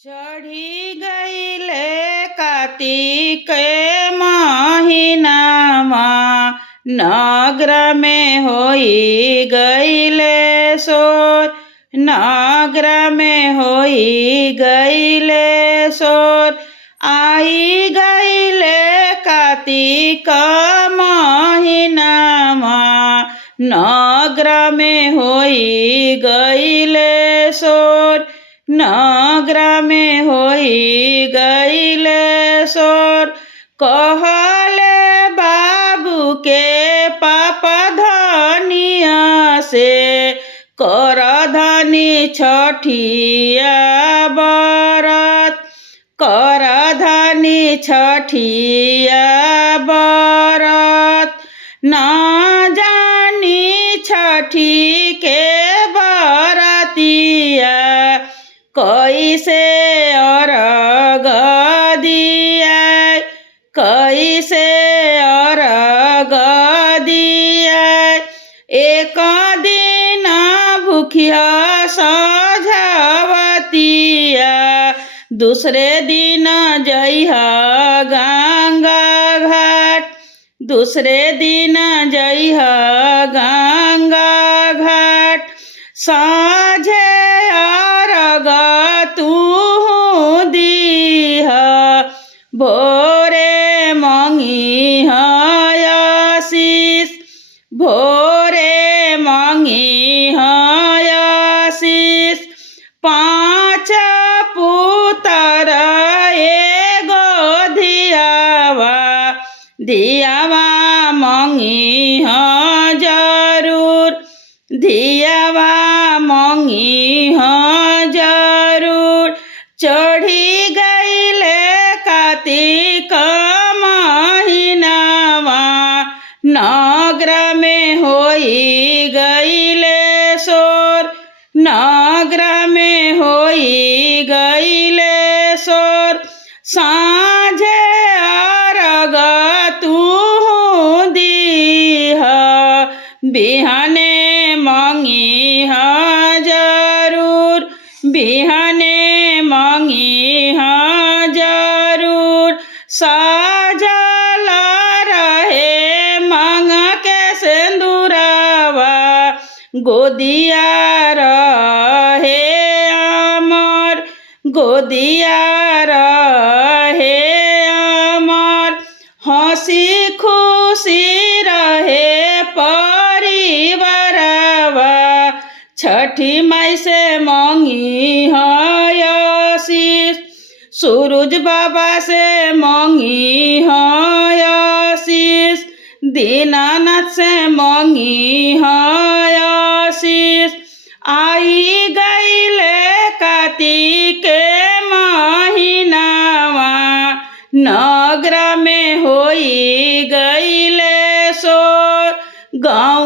चढ़ी गईले कार्तिक महीनामा नगर में होई गईले शोर। नगर में होई गईले शोर। आई गईले कार्तिक महीनामा नगर में होई गईले शोर। नगर में होई गईले शोर। कहले बाबू के पापा धनिया से कर धनी छठिया बरत। कर धनी छठिया बरत। ना जानी छठी के बरतिया कैसे अर्घ दिया। कैसे अर्घ दिया। एक दिन भूखिया सझवतिया दूसरे दिन जइहा गंगा घाट। दूसरे दिन जइहा गंगा घाट। साझे अर्घ तू दीहा भोरे मंगिहा आशीष। भोरे मंगिहा आशीष। पाँच पुतर एगो धियावा। धियावा मंगिहा जरूर। धियावा मंगिहा जरूर। चढ़ी गईले कार्तिक महीनावा नगर में होई गईले शोर। नगर में होई गईले शोर। साँझे अर्घ तू दीहा बिहाने मंगिहा जरूर। बिहाने मंगिहा जरूर। साजल रहे मांग के सिंदूरवा गोदिया रहे अमर। गोदिया रहे अमर। हंसी खुशी रहे परिवारवा छठी माई से मंगिहा आशीष। सूरज बाबा से मंगिहा आशीष। दीनानाथ से मंगिहा आशीष। आई गईले कार्तिक महीनावा नगर में होई गईले शोर। गाँव